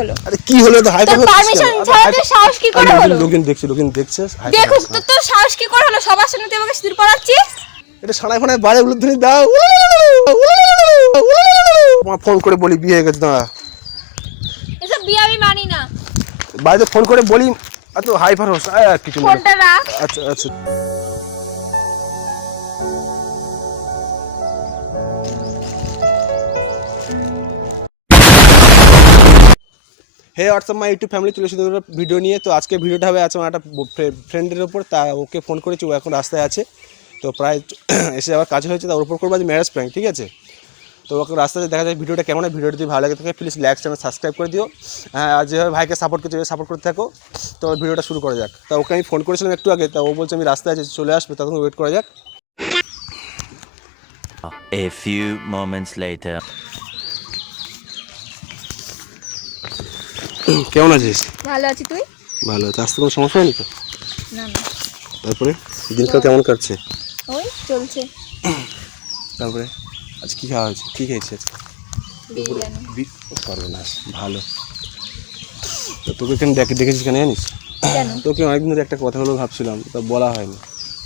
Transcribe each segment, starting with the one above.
হলো? আরে কি হলো তো হাইপার তোর পারমিশন ছাড়া তুই সাহস কি করে হলো? লোকিন দেখছে দেখুক তো তোর সাহস কি করে হলো? সবার সামনে তুই আমাকে সিঁদুর পরাচ্ছিস? এটা সানায় ফানায় বাজে উলুধ্বনি দাও। আমার ফোন করে বলি বিয়ে হয়ে গেছে না, এসব বিয়ে আমি মানি না। বাড়িতে ফোন করে বলি এত হাইপার হোস কিছু না। ফোনটা রাখ। আচ্ছা আচ্ছা। হে হোয়াটসঅ্যাপ মাই ইউটিউব ফ্যামিলি, চলে এসেছি ভিডিও নিয়ে। তো আজকে ভিডিওটা হবে আছে আমার একটা ফ্রেন্ডের ওপর। তা ওকে ফোন করেছি, ও এখন রাস্তায় আছে। তো প্রায় এসে যাওয়ার কাজ হয়েছে, তার উপর করবো আজ ম্যারেজ প্র্যাঙ্ক, ঠিক আছে? তো ওকে রাস্তায় দেখা যায় ভিডিওটা কেমন হয়। ভিডিওটা যদি ভালো লাগে থাকে প্লিজ লাইক চ্যানেল সাবস্ক্রাইব করে দিও। হ্যাঁ, আর যেভাবে ভাইকে সাপোর্ট করতে সাপোর্ট করতে থাকো। তো ভিডিওটা শুরু করা যাক। তা ওকে আমি ফোন করেছিলাম একটু আগে, তা ও বলছে আমি রাস্তায় আছি, চলে আসবে, তখন ওয়েট করা যাক। A few moments later. কেমন আছিস? ভালো আছি, তুই? ভালো আছে। আসতে কোনো সমস্যা হয়নি তো? না না। তারপরে দিনকাল কেমন কাটছে? ওই চলছে। তারপরে আজ কী খাওয়া হয়েছে? কী খেয়েছিস? বিরিয়ানি। সর্বনাশ, ভালো। তো তোকে কেন দেখেছিস কেন জানিস? কেন? তোকে অনেকদিন ধরে একটা কথা হলো ভাবছিলাম, তা বলা হয়নি।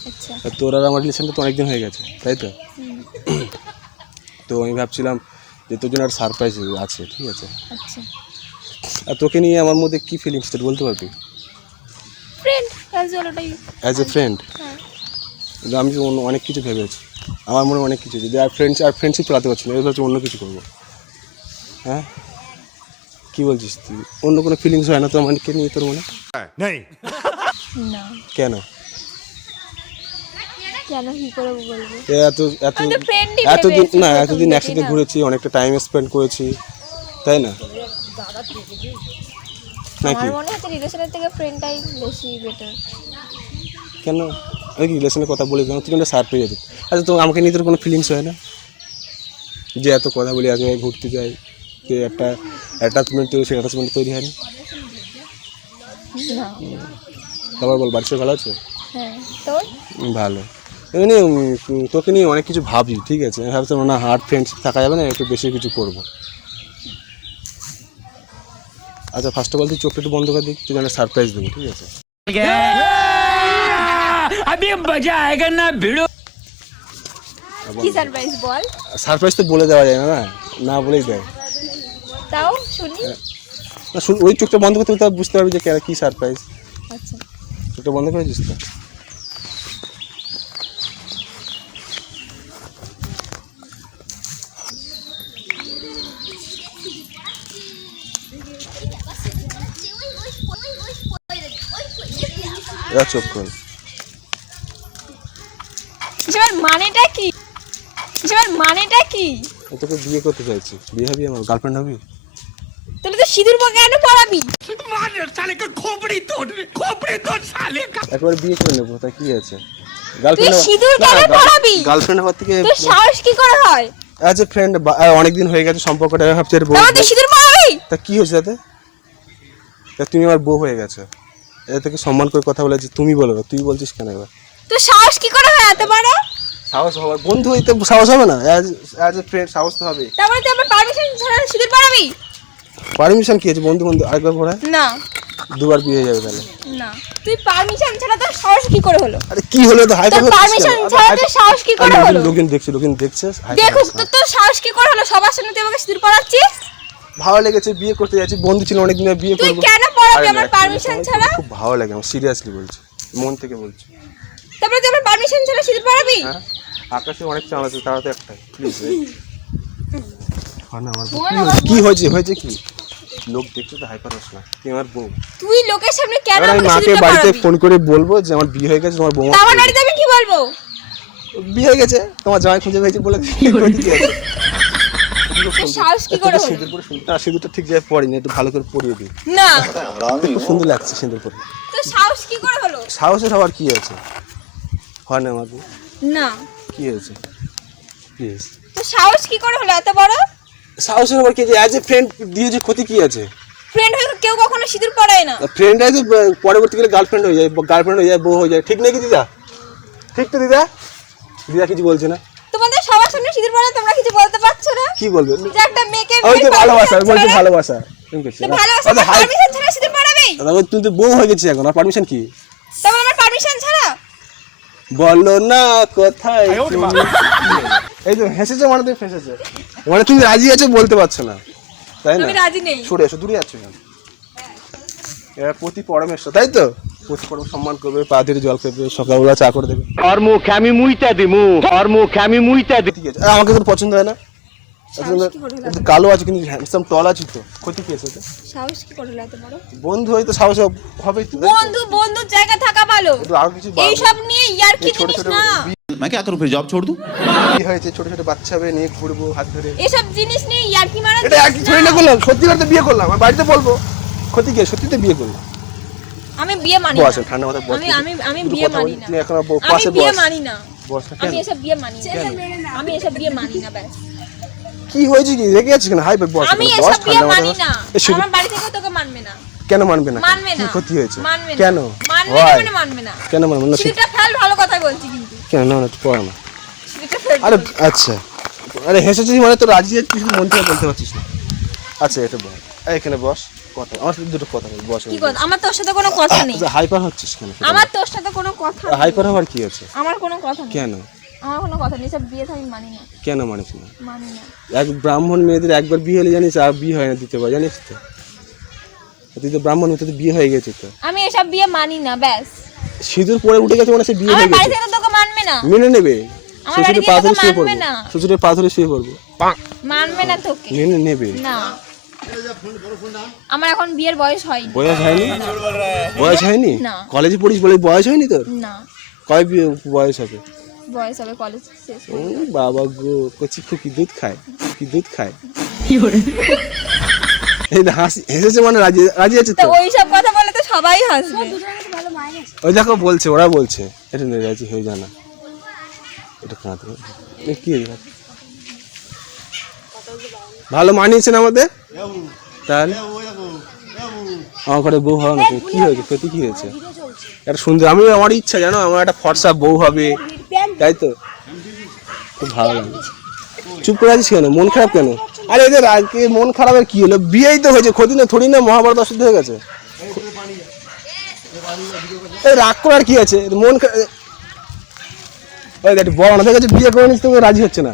আচ্ছা। তা তোর আর আমার রিলেশনটা তো অনেকদিন হয়ে গেছে, তাই তো? তো আমি ভাবছিলাম যে তোর জন্য একটা সারপ্রাইজ আছে, ঠিক আছে? আচ্ছা। আর তোকে নিয়ে আমার মধ্যে কী ফিলিংস তোর বলতে পারবি? ফ্রেন্ড ক্যাজুয়াল ওটাই। As a friend. হ্যাঁ। কিন্তু আমি তো অনেক কিছু ভেবেছি, আমার মনে অনেক কিছু, যদি আর ফ্রেন্ডশিপ চালাতে পারছি না, এবার হচ্ছে অন্য কিছু করবো। হ্যাঁ, কী বলছিস তুই? অন্য কোনো ফিলিংস হয় না তো আমাকে নিয়ে তোর মনে? না। কেন? কেন কি করে বলবো? এত এত আমি তো ফ্রেন্ডই এতদিন ভেবেছি না, প্রথম এতদিন থেকেই একসাথে না। ঘুরেছি, অনেকটা টাইম স্পেন্ড করেছি, তাই না? নাকি? আমার মনে হচ্ছে রিলেশনের থেকে ফ্রেন্ডটাই বেশি বেটার। কেন? আমি কি রিলেশনের কথা বলি তুই একটা সারপ্রাইজ আছে? আচ্ছা, তো আমাকে নিয়ে তোর কোনো ফিলিংস হয় না? যে এত কথা বলি, আগে ঘুরতে যাই, যে একটা অ্যাটাচমেন্ট তৈরি, সেই অ্যাটাচমেন্ট তৈরি হয়নি? না। তারপর বল, বাড়ির সবাই ভালো আছে? হ্যাঁ, তোর? ভালো। এমনি তোকে নিয়ে অনেক কিছু ভাবি, ঠিক আছে? আমি ভাবছিলাম না, হার্ড ফ্রেন্ডশিপ থাকা যাবে না, একটু বেশি কিছু করবো। আচ্ছা, ফার্স্ট অফ অল তুই চোখটা একটু বন্ধ করে দিই, তুই একটা সারপ্রাইজ দেবো, ঠিক আছে? अभी मजा आएगा ना भिड़ो। কি সারপ্রাইজ বল? সারপ্রাইজ তো বলে দেওয়া যায় না, না বলেই দেয়। তাও শুনি। না শুন, ওই চোখটা বন্ধ করতে তা বুঝতে পারবি যে কী সারপ্রাইজ। আচ্ছা। চোখটা বন্ধ করেছিস তো? এবার চোখ খোল। এসবের মানেটা কি? এসবের মানেটা কি? আমি তোকে বিয়ে করতে চাইছি, বিয়ে হবি? আমার গার্লফ্রেন্ড হবি? তাহলে তো সিঁদুর কেন পরাবি? একবার বিয়ে করে নেবো, তা কি আছে? তুই সিঁদুর কেন পরাবি? গার্লফ্রেন্ড হওয়ার থেকে তোর সাহস কি করে হয়? অ্যাজ এ ফ্রেন্ড, অনেকদিন হয়ে গেছে সম্পর্কটা, ভাবছি তাহলে তুই সিঁদুর পরাবি? তা কি হয়েছে তাতে? তা তুমি আমার বউ হয়ে গেছো, এটা থেকে সম্মান করে কথা বলে যে তুমি বলবে, তুই বলছিস কেন? এবার তোর সাহস কি করে হয় এত বড়? সাহস হওয়ার, বন্ধু হইতে সাহস হবে না? অ্যাজ এ ফ্রেন্ড সাহস তো হবে। তারপরে তুই আমার পারমিশন ছাড়া সিঁদুর পরাবি? পারমিশন কি আছে? বন্ধু আরেকবার পড়ায় না। দুবার বিয়ে হয়ে যাবে তাহলে? না। তুই পারমিশন ছাড়া তোর সাহস কি করে হলো? আরে কি হলো তো হাইপার তোর পারমিশন ছাড়া তোর সাহস কি করে হলো? লোকিন দেখছে দেখুক তো তোর সাহস কি করে হলো? সবার সামনে তুই আমাকে সিঁদুর পরাচ্ছিস? ভালো লেগেছে, বিয়ে করতে যাচ্ছি, বন্ধু ছিল অনেকদিন, বিয়ে তুই করবো। কেন পরাবি আমার পারমিশন ছাড়া? খুব ভালো লাগে আমার, সিরিয়াসলি বলছি, মন থেকে বলছি। তারপরে তুই আমার পারমিশন ছাড়া সিঁদুর পরাবি? হ্যাঁ, আকাশে অনেক চাঁদ আছে, তারা তো একটাই, প্লিজ। কি হয়েছে কি? লোক দেখছে তো, হাইপার হোস না, তুই আমার বউ। তুই লোকের সামনে কেন আমি আমাকে মাকে সিঁদুর বাড়িতে পরাবি? ফোন করে বলবো যে আমার বিয়ে হয়ে গেছে, তোমার বউ আমার বাড়িতে আমি কি বলবো? বিয়ে হয়ে গেছে, তোমার জামাই খুঁজে পেয়েছে বলে তোর সাহস কি করে হলো? সিঁদুর পরে শুনতে, সিঁদুরটা ঠিক জায়গায় পড়িনি, একটু ভালো করে পরিয়ে দিই। না। খুব সুন্দর লাগছে সিঁদুর পরে। তোর সাহস কি করে হলো? সাহসের হওয়ার কি আছে? হয় না আমার বউ? না। কি হয়েছে? প্লিজ। তোর সাহস কি করে হলো এত বড়? সাহসের হওয়ার কি আছে? অ্যাজ এ ফ্রেন্ড দিয়ে যে ক্ষতি কি আছে? ফ্রেন্ড হয়ে কেউ কখনো সিঁদুর পরায় না। ফ্রেন্ড আছে, পরবর্তীকালে গার্লফ্রেন্ড হয়ে যায়, গার্লফ্রেন্ড হয়ে যায়, বউ হয়ে যায়, ঠিক নাকি দিদা? ঠিক তো দিদা? দিদা কিছু বলছে না? তোমাদের সবার সামনে সিঁদুর পরায় তোমরা কিছু বলতে পারছো না? কি বলবে? যে একটা মেয়েকে ওই যে ভালোবাসা, বলছি ভালোবাসা। প্রেম করছে তো ভালোবাসা পারমিশন ছাড়া সিঁদুর পরাবে? দাদা তুই তো বউ হয়ে গেছিস এখন, আর পারমিশন কি? তবে আমার পারমিশন ছাড়া? বলো না কোথায় তুমি? এই তো হেসেছে মানে তুমি ফেসেছে, মানে তুমি রাজি আছো বলতে পারছো না, তাই না? আমি রাজি নেই। সরে এসো, দূরে যাচ্ছ কেন? এরা প্রতি পরমেশ্বর, তাই তো? প্রতি পরম সম্মান করবে, পা ধরে জল খাবে, সকালবেলা চা করে দেবে। ঠিক আছে, আমাকে তো পছন্দ হয় না। একটু কালো আছে কিন্তু হ্যান্ডসাম টল আছে তো, ক্ষতি কি আছে ওতে? সাহস কি করে এত বড়? বন্ধু হয়তো সাহস হবেই তো, তাই তো? বন্ধুর জায়গা থাকা ভালো। একটু আরো কিছু এই সব নিয়ে ইয়ার কি ছোট জিনিস ছোট না। मैं क्या करूं फिर जॉब छोड़ दूं? কি হয়েছে, ছোট ছোট বাচ্চা হবে নিয়ে ঘুরবো হাত ধরে। এসব জিনিস নিয়ে ইয়ার কি মারা? এটা একই থোড়ি না করলাম, সত্যি করতে বিয়ে করলাম, আমি বাড়িতে বলবো। ক্ষতি কি, সত্যি তো বিয়ে করলাম। আমি বিয়ে মানি বস না। ঠান্ডা মাথায় বস। আমি বিয়ে মানি না। তুমি এখন আমি পাশে বিয়ে বস। মানি না। বস না আমি কেন? এসব বিয়ে মানি না। আমি এসব বিয়ে মানি না ব্যাস। কি হয়েছে কি, রেগে আছিস কেন? Hi boss. আমি বস, এসব বিয়ে ঠান্ডা মানি মাথায় না। বস। এই শুধু আমার বাড়ি থেকে তোকে মানবে না। কেন মানবে না? মানবে কি না। ক্ষতি হয়েছে? মানবে না। কেন? মানবে না Why? মানে মানবে না। কেন মানবে না? সেটা ফেল, ভালো কথা বলছি কিন্তু। কেন না না পড়া না। সেটা ফেল। আরে আচ্ছা, আরে হেসেছিস মানে তো রাজি আছিস, কিছু মন থেকে বলতে পারছিস না। আচ্ছা এটা বল, এখানে বস, কথা আমার সাথে দুটো কথা বল, বস। কি কথা? আমার তোর সাথে কোনো কথা নেই। হাইপার হচ্ছিস কেন? আমার তোর সাথে কোনো কথা নেই। হাইপার হওয়ার কি আছে? আমার কোনো কথা নেই। কেন আমার কোনো কথা নেই। সব বিয়ে আমি মানি না। কেন মানিস না? মানি না। এক ব্রাহ্মণ মেয়েদের একবার বিয়ে হলে জানিস, আর বিয়ে হয় না দ্বিতীয়বার, জানিস তো? তুই তো ব্রাহ্মণ মেয়ে, তো বিয়ে হয়ে গেছে তো। আমি এসব বিয়ে মানি না ব্যাস। সিঁদুর পরে উঠে গেছে মানে সে বিয়ে আমার হয়ে বাড়ি গেছে, থেকে তোকে মানবে না। মেনে নেবে। আমার শ্বশুরের বাড়ি পা থেকে ধরে শুয়ে মানবে পড়বো, না। শ্বশুরের পা ধরে শুয়ে পড়বো, মানবে না তোকে। মেনে নেবে না। আমার এখন বিয়ের বয়স হয়নি। বয়স হয়নি? বয়স হয়নি? না। কলেজে পড়িস বলে বয়স হয়নি তোর? না। কয় বয়স হবে? বয়স হবে কলেজ শেষ। ও বাবা গো, কচি খুকি দুধ খায়, কি দুধ খায়। এই না হাসি হেসেছে মানে রাজি রাজি আছে তো তো। ওই সব কথা বলে তো সবাই হাসবে। ওই দেখো বলছে, ওরা বলছে এটা নিয়ে রাজি হয়ে যায় না, এটা কাঁদবে কি হয়েছে? ভালো মানিয়েছেন আমাদের, তাহলে আমার ঘরে বউ হবে নাকি? কি হয়েছে, ক্ষতি কি হয়েছে? একটা সুন্দর, আমি আমার ইচ্ছা জানো, আমার একটা ফর্সা বউ হবে, তাই তো খুব ভালো লাগে। চুপ করে আছিস কেন, মন খারাপ কেন? আরে এদের আগে মন খারাপের কি হলো, বিয়েই তো হয়েছে, ক্ষতি না থোড়ি না মহাভারত অশুদ্ধ হয়ে গেছে। এই রাগ করার কি আছে, মন বড় না দেখেছো, বিয়ে করে নিস তোকে রাজি হচ্ছে না।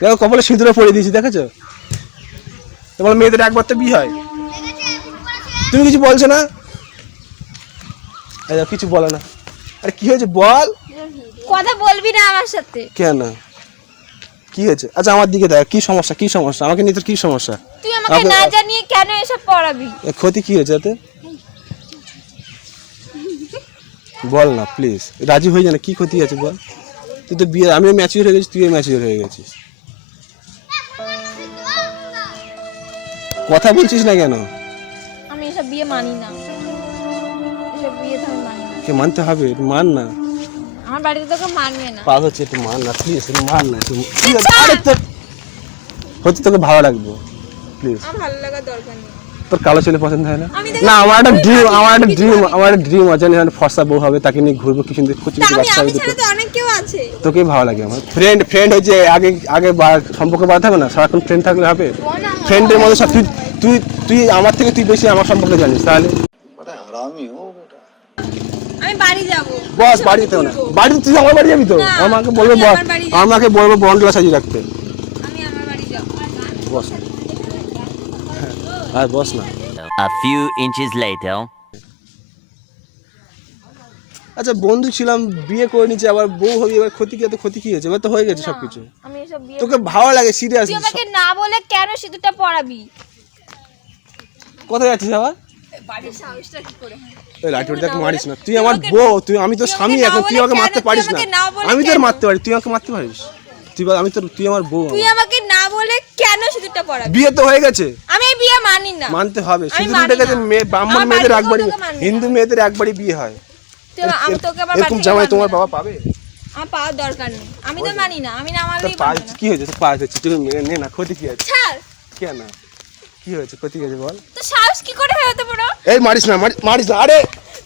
দেখো কপালে সিঁদুরে পড়ে দিয়েছি, দেখেছো? তোমার মেয়েদের একবার তো বিয়ে হয়, তুমি কিছু বলছো না? কিছু বলো না। আরে কি হয়েছে বল? কথা বলবি না আমার সাথে। কেন, কি হয়েছে? আচ্ছা আমার দিকে দেখ, কি সমস্যা, কি সমস্যা আমাকে নিয়ে তোর কি সমস্যা? তুই আমাকে না জানিয়ে কেন এসব পড়াবি? ক্ষতি কি হয়েছে এতে বল না প্লিজ, রাজি হয়ে যা না, কি ক্ষতি আছে বল? তুই তো বিয়ে, আমিও ম্যাচিওর হয়ে গেছি, তুইও ম্যাচিওর হয়ে গেছিস, কথা বলছিস না কেন? আমি এসব বিয়ে মানি না। এসব বিয়ে তো আমি মানি না। কে মানতে হবে, একটু মান না। আমার বাড়িতে তোকে মানবে না। পাগ হচ্ছে, একটু মান না প্লিজ, একটু মান না একটু। আরে তোর হচ্ছে তোকে ভালো লাগবে প্লিজ। আমার ভালো লাগার দরকার নেই। তোর কালো ছেলে পছন্দ হয় না? আমি না আমার একটা ড্রিম, আমার একটা ড্রিম আছে, আমি ফর্সা বউ হবে, তাকে নিয়ে ঘুরবো, কি সুন্দর কুচি কুচি বাচ্চা হবে, তো অনেক কেউ আছে। তোকে ভালো লাগে। আমার ফ্রেন্ড হয়েছে, আগে আগে সম্পর্ক বাড়াতে হবে না, সারাক্ষণ ফ্রেন্ড থাকলে হবে? ফ্রেন্ডের মধ্যে সব তুই তুই আমার থেকে তুই বেশি আমার সম্পর্কে জানিস, তাহলে আমি বাড়ি যাব। বস বাড়ি যেতে না, বাড়ি তুই আমার বাড়ি যাবি তো? আমাকে বলবো আমাকে বলবো বন্ডলা সাজিয়ে রাখতে। আমি আমার বাড়ি যাব। বস আর বস না। A few inches later. আচ্ছা বন্ধু ছিলাম, বিয়ে করে নিচ্ছে, আবার বউ হবে, এবার ক্ষতি কি, এত ক্ষতি কি হয়েছে? এবার তো হয়ে গেছে সবকিছু। আমি এসব বিয়ে তোকে ভালো লাগে সিরিয়াস? তুই আমাকে না বলে কেন সিঁদুরটা পরাবি? কোথায় যাচ্ছিস আবার? বাড়ির সাহসটা কি করে হয়? এই লাঠিটাকে মারিস না, তুই আমার বউ, তুই আমি তোর স্বামী, এখন তুই আমাকে মারতে পারিস না। আমি তোর মারতে পারি, তুই আমাকে মারতে পারিস? তুই আমার বউ। তুই আমাকে না বলে কেন সিঁদুরটা পরাবি? বিয়ে তো হয়ে গেছে, আমি এই বিয়ে মানি না। মানতে হবে। আমি সিঁদুর মানি উঠে গেছে, না। ব্রাহ্মণ আমার মেয়েদের বাড়ির একবারই, লোক তোকে মানবে না। হিন্দু মেয়েদের একবারই বিয়ে হয়। আমি তোকে আবার বাড়ি এরকম থেকে জামাই মানবে তোমার না। বাবা পাবে? আমার পাওয়ার দরকার নেই। আমি তো মানি না। আমি না তোর মানলেই পা পারবে না। কি হয়েছে? তোর পা হচ্ছে, তুই মেনে নে না, ক্ষতি কি আছে? ছাড়। কেন কি হয়েছে, ক্ষতি কি আছে বল? তো সাহস কি করে হয় এত বড়? এই মারিস না, মারিস না। আরে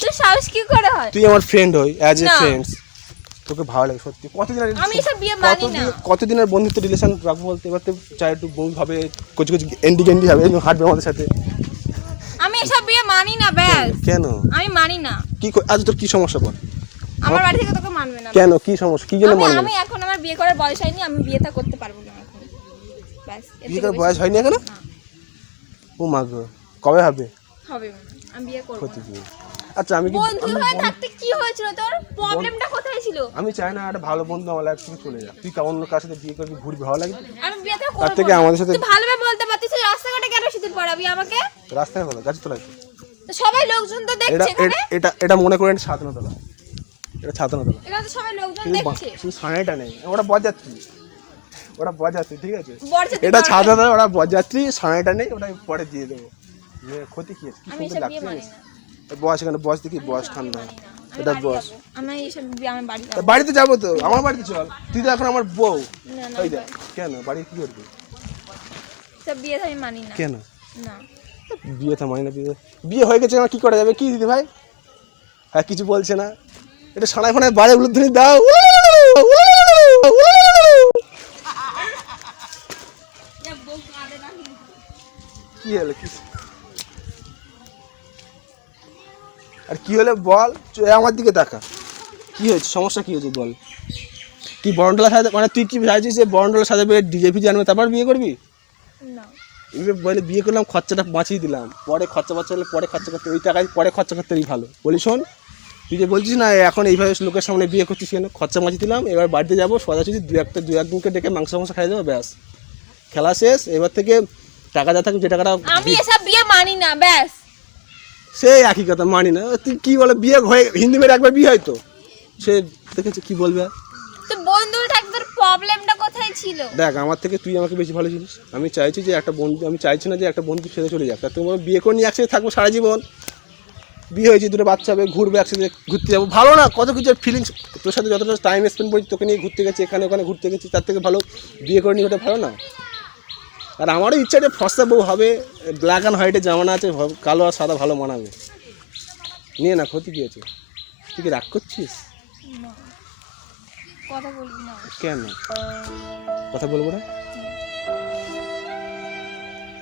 তো সাহস কি করে হয়? তুই আমার ফ্রেন্ড হই, অ্যাজ এ না। ফ্রেন্ডস তোকে ভালো লাগে সত্যি আমি এসব বিয়ে মানি না। কতদিনের বন্ধুত্ব রিলেশন রাখবো বলতে, এবার তো চাই একটু বউ ভাবে কিছু কিছু এন্ডি গেন্ডি হবে, হাঁটবে আমাদের সাথে। আমি এসব বিয়ে মানি না ব্যাস। কেন আমি মানি না। কি আজ তোর কি সমস্যা বল? আমার বাড়ি থেকে তোকে মানবে না। কেন কি সমস্যা, কি জন্য মানবে? আমি এখন আমার বিয়ে করার বয়স হয়নি, আমি বিয়েটা করতে পারবো না এখন। ব্যাস। বিয়ে করার বয়স হয়নি এখনো? ও মা গো, কবে হবে? হবে আমি বিয়ে করব। ক্ষতি কি? আচ্ছা আমি কি বন্ধু হয়ে থাকতে কি হয়েছিল তোর? প্রবলেমটা কোথায় ছিল? আমি চাই না একটা ভালো বন্ধু আমার লাইফ থেকে চলে যাক। তুই কেমন অন্য কার সাথে বিয়ে করবি, ঘুরবি, ভালো লাগে? আমি বিয়েটা করব। তার থেকে আমাদের সাথে তুই ভালোভাবে বলতে পারতিস, রাস্তাঘাটে কেন শিথিল পড়াবি আমাকে? রাস্তায় বলো, গাছ তোলা। তো সবাই লোকজন তো এটা দেখছে এখানে। এটা মনে করেন ছাতনা তোলা, এটা ছাতনা তোলা। এখানে তো সবাই লোকজন দেখছে। শুধু সানাইটা নেই, ওটা বরযাত্রী, ওটা বরযাত্রী, ঠিক আছে? বরযাত্রী এটা ছাতনা তোলা, ওটা বরযাত্রী, সানাইটা নেই, ওটা পরে দিয়ে দেবো। ক্ষতি কি আছে? কি আমি সুন্দর এসব বিয়ে লাগছে। মানি না। বয়স এখানে বয়স দেখি, বয়স ঠান্ডা, এটা বয়স। আমি এসব বিয়ে আমার বাড়ি যাব। বাড়িতে যাবো তো, আমার বাড়িতে চল। তুই তো এখন আমার বউ। না না, ওই দেখ, কেন বাড়ি কি করবি? সব বিয়ে আমি মানি না। কেন না। বিয়ে তো মানি না? বিয়ে হয়ে গেছে, আমার কি করা যাবে? কি দিদি ভাই? হ্যাঁ কিছু বলছে না, এটা সানায় ফানায় বাজে উলুধ্বনি দাও। কি হলো কি? আর কি হলে বল, আমার দিকে তাকা। কি হয়েছে, সমস্যা কি হয়েছে বল? কি বরন্ডলা সাজাতে, মানে তুই কি চাইছিস যে বরন্ডলা সাজাবে, ডিজে ফিজে আনবে, তারপর বিয়ে করবি? না। এবার বলে বিয়ে করলাম, খরচাটা বাঁচিয়ে দিলাম, পরে খরচা হলে পরে খরচা করতে, ওই টাকায় পরে খরচা করতেই ভালো। বলি শোন, তুই যে বলছিস না এখন এইভাবে লোকের সামনে বিয়ে করছিস কেন? খরচা বাঁচিয়ে দিলাম, এবার বাড়িতে যাবো সোজাসুজি দু একদিনকে ডেকে মাংস খাই দেবো, ব্যাস খেলা শেষ। এবার থেকে টাকা যা থাকবে, যে টাকাটা আমি এসব বিয়ে মানি না ব্যাস। সেই একই কথা, মানি না। তুই কি বলে বিয়ে হয়ে হিন্দি মেয়ের একবার বিয়ে হয় তো সে দেখেছে, কি বলবে আর? তো বন্ধু থাকতে তোর প্রবলেমটা কোথায় ছিল? দেখ আমার থেকে তুই আমাকে বেশি ভালো ছিলিস। আমি চাইছি যে একটা বন্ধু, আমি চাইছি না যে একটা বন্ধু ছেড়ে চলে যাক। তা তোমার বিয়ে করে নিয়ে একসাথে থাকবো সারা জীবন। বিয়ে হয়েছে, দুটো বাচ্চা হবে, ঘুরবে একসাথে, ঘুরতে যাবো, ভালো না? কত কিছু ফিলিংস, তোর সাথে যতটা টাইম স্পেন্ড করছি, তোকে নিয়ে ঘুরতে গেছি, এখানে ওখানে ঘুরতে গেছি, তার থেকে ভালো বিয়ে করে নিয়ে ওটা ভালো না? আর আমারও ইচ্ছা যে ফর্সা বউ হবে, ব্ল্যাক অ্যান্ড হোয়াইটের জামানা আছে, কালো আর সাদা ভালো মানাবে। নিয়ে না, ক্ষতি কী আছে? তুই কি রাগ করছিস? না। কথা বলবি না। কেন কথা বলবো না?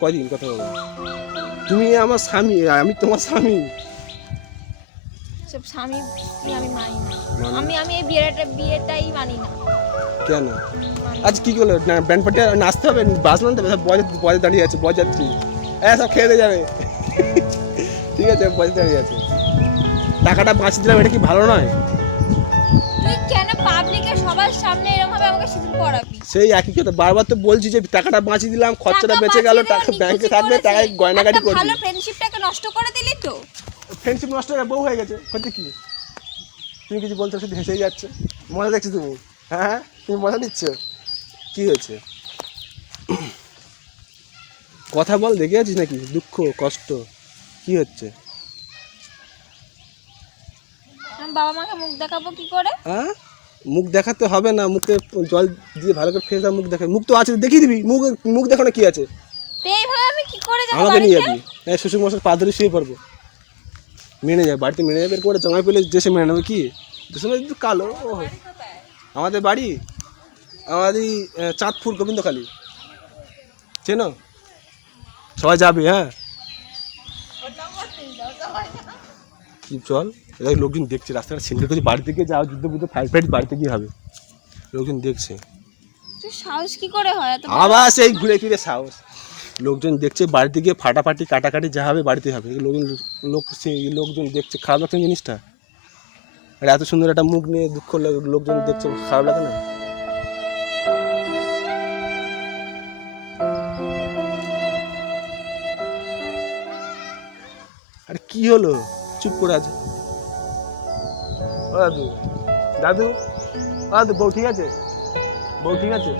কদিন কথা বলবো? তুমি আমার স্বামী, আমি তোমার স্বামী। সব স্বামী আমি মানি না। মানি আমি এই বিয়েটাই মানি না। কেন? মানি আজ কি করলো? ব্যান্ড পার্টি নাচতে হবে, বাস নামতে হবে, বজে দাঁড়িয়ে আছে, বরযাত্রী। হ্যাঁ সব খেয়ে দিয়ে যাবে। ঠিক আছে, বজে দাঁড়িয়ে আছে, টাকাটা বাঁচিয়ে দিলাম, এটা কি ভালো নয়? তুই কেন পাবলিকের সবার সামনে এরকম ভাবে আমাকে শিথিল পড়াবি? সেই একই কথা, বারবার তো বলছি যে টাকাটা বাঁচিয়ে দিলাম, খরচাটা বেঁচে গেল, টাকা ব্যাংকে থাকবে, টাকায় গয়নাগাটি করবি। ভালো ফ্রেন্ডশিপটাকে নষ্ট করে দিলি তো। ফ্রেন্ডশিপ নষ্ট হয়ে বউ হয়ে গেছে, ক্ষতি কি? তুমি কিছু বলছো, শুধু হেসেই যাচ্ছে, মজা দেখছো তুমি? হ্যাঁ তুমি মজা নিচ্ছ? কি হয়েছে? কথা বল, দেখে আছিস নাকি? দুঃখ কষ্ট কি হচ্ছে? আমি বাবা মাকে মুখ দেখাবো কি করে? হ্যাঁ মুখ দেখাতে হবে না, মুখে জল দিয়ে ভালো করে ফেলে মুখ দেখায়, মুখ তো আছে, দেখিয়ে দিবি। মুখ দেখানো কি আছে? তো এইভাবে আমি কি করে যাবো? আমাকে নিয়ে যাবি, শ্বশুর মশাই পা ধরে শুয়ে পড়বো, মেনে যাবে, বাড়িতে মেনে যাবে, এরপরে জামাই পেলে দেশে মেনে নেবে। কি দেশে একটু কালো? ও আমাদের বাড়ি, আমাদের চাঁদপুর গোবিন্দখালী, চেনো? সবাই যাবি? হ্যাঁ চল, এবার লোকজন দেখছে, রাস্তাটা সিন্ডিকেট করছি, বাড়িতে গিয়ে যাও, যুদ্ধ বুদ্ধ ফাইট ফাইট, বাড়িতে গিয়ে হবে, লোকজন দেখছে। তুই সাহস কি করে হয় এত? আবার সেই ঘুরে ফিরে সাহস, লোকজন দেখছে, বাড়িতে গিয়ে ফাটাফাটি কাটাকাটি যা হবে বাড়িতে হবে। লোকজন দেখছে, খারাপ লাগছে জিনিসটা? আর এত সুন্দর একটা মুখ নিয়ে দুঃখ লোকজন দেখছে, খারাপ লাগে না? আরে কি হলো, চুপ করে আছে? ও দাদু, দাদু, দাদু, বউ ঠিক আছে? বউ ঠিক আছে?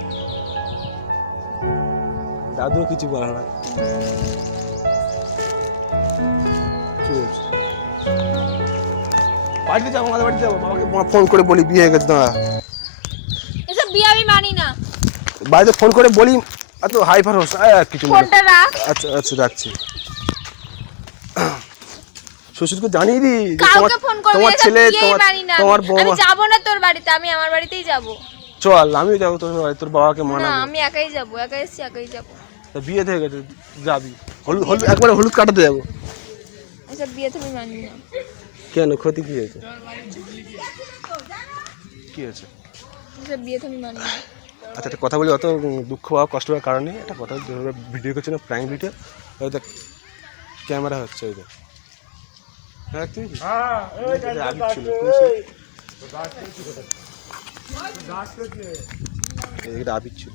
দাদু কিছু বলে না। বাড়িতে যাবো, আমাদের বাড়িতে যাবো, বাবাকে ফোন করে বলি বিয়ে হয়ে গেছে। না এসব বিয়ে আমি মানি না। বাড়িতে ফোন করে বলি, এত হাইপার হোস কিছু বলে। ফোনটা রাখ। আচ্ছা আচ্ছা রাখছি। শ্বশুরকে জানিয়ে দি যে কাউকে ফোন করবি তোমার না, ছেলে বিয়েই বাড়ি না তোমার আমি বৌমা যাব না তোর বাড়িতে, আমি আমার বাড়িতেই যাব। চল আমিও যাবো তোর বাড়ি, তোর বাবাকে না মানাবো। আমি একাই যাব, একাই এসেছি একাই যাব। তা বিয়ে থেকে গেছে যাবি, হলুদ হলুদ একবারে হলুদ কাটাতে যাবো। এসব বিয়ে তো আমি মানি না। কেন ক্ষতি কি হয়েছে? কি হয়েছে? এসব বিয়ে তো আমি মানি না। আচ্ছা একটা কথা বলি, অত দুঃখ বা কষ্ট হওয়ার কারণে একটা কথা, যেভাবে ভিডিও করছে না প্র্যাঙ্ক ভিডিও, ওই দেখ ক্যামেরা হচ্ছে ওই দেখ। হ্যাঁ তুই আবির ছিল এটা আবির ছিল,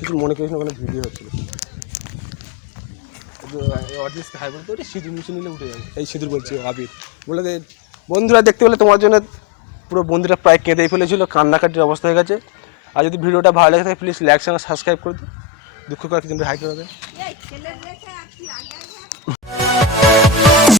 কিছু মনে করিস না, ওখানে ভিডিও হচ্ছিল। অডিয়েন্সকে হাই বলতে ওটা সিঁদুর মিশে নিলে উঠে যাবে, এই সিঁদুর বলছে আবির বলে যে বন্ধুরা দেখতে পেলে তোমার জন্য পুরো বন্ধুরা প্রায় কেঁদেই ফেলেছিল, কান্নাকাটির অবস্থা হয়ে গেছে। আর যদি ভিডিওটা ভালো লাগে থাকে প্লিজ লাইক চ্যানেল সাবস্ক্রাইব করে দিও, দুঃখ করে কিছু হাই করে দেয়।